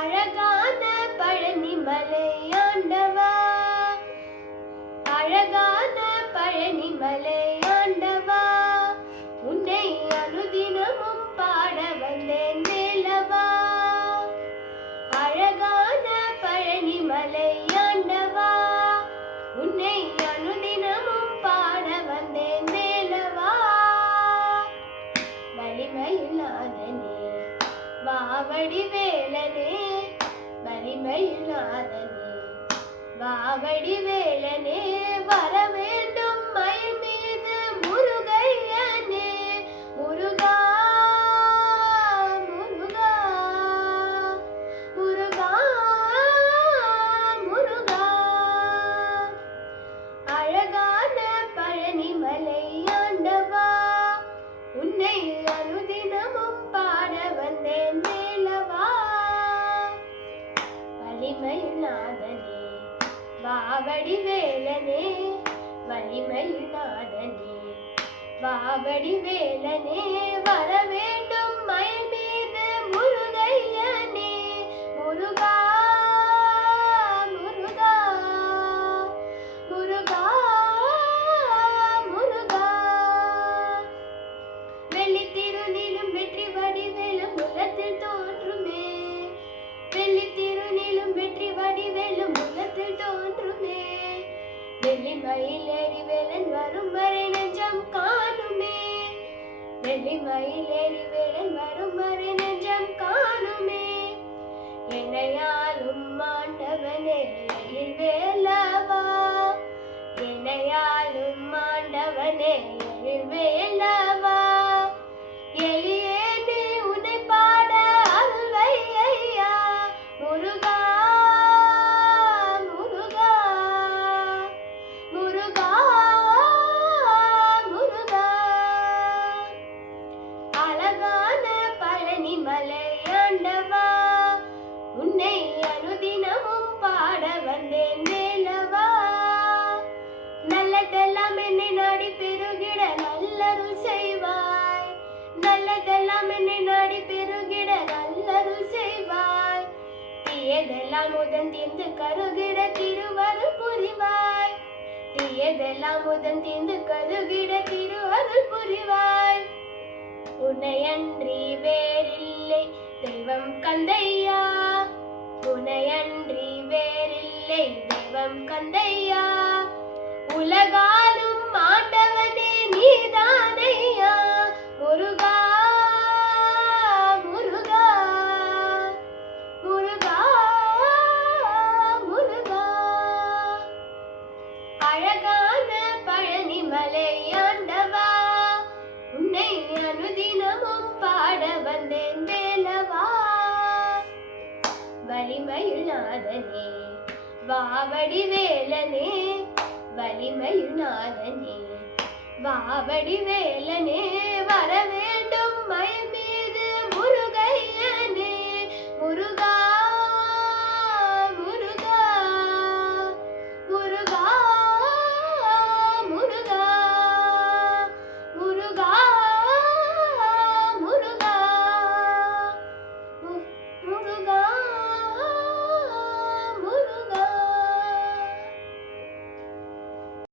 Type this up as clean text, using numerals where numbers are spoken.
அழகான பழனி மலை ஆண்டவா, அழகான பழனி மலை ஆண்டவா, உன்னை அனுதினமும் பாட வந்தேன் வேலவா. அழகான பழனி மலை ஆண்டவா, உன்னை அனுதினமும் பாட வந்தேன் வேலவா. வலிமையில்லாதனே வாவடி வேலனே, வலிமையில்லாதனே வாவடி வேலனே, வர வேண்டும் மயில் மீது முருகையனே. முருகா முருகா முருகா முருகா. அழகான பழனி மலை ஆண்டவா, உன்னை அனுதினமும் பாட வந்தேன் வேலவா. வலிமையில்லாதனே வாவடி வேலனே, வலிமையில்லாதனே வாவடி வேலனே, வர வேண்டும் மயில் மீது முருகையனே. முருகா முருகா முருகா முருகா. வெள்ளி திருநீலும் வெற்றி வடிவேலும் உள்ளத்தில் தோன்றுமே, வெள்ளி திருநீலும் வெற்றி வடிவேலும் உள்ளத்தில் தோன்றுமே. வெள்ளி மயில் ஏறி வேலன் வரும் வரை நெஞ்சம் காணுமே, வெள்ளி மயில் ஏறி வேலன் வரும் வரை நெஞ்சம் காணுமே. என்னையாலும் ஆண்டவனே எழில் வேலவா, என்னையாலும் ஆண்டவனே எழில் வேலவா. எளியேனே உன்னை பாட அருள்வை ஐயா. முருகா முருகா முருகா முருகா. அழகான பழனி மலை ஆண்டவா, உன்னை அனுதினமும் பாட வந்தேன் வேலவா. நல்லதெல்லாம் என்னை நாடி பெருகிட நல்லருள் செய்வாய், நல்லதெல்லாம் என்னை நாடி பெருகிட நல்லருள் செய்வாய். தீயதெல்லாம் உதன் தீர்ந்து கருகிட திருவருள் புரிவாய், தீயதெல்லாம் உதன் தீர்ந்து கருகிட திருவருள் புரிவாய். உன்னையன்றி வேறில்லை தெய்வம் கந்தையா, உன்னையன்றி வேறில்லை தெய்வம் கந்தையா. உலகாலும் ஆண்டவனே நீதானையா. முருகா முருகா முருகா முருகா. அழகான பழனி மலை ஆண்டவா, உன்னை அனுதினமும் பாட வந்தேன் வேலவா. வலிமையில்லாதனே வாவடி வேலனே, வலிமையில்லாதனே வாவடி வேலனே, வர வேண்டும் மயில் மீது முருகையனே. முருகா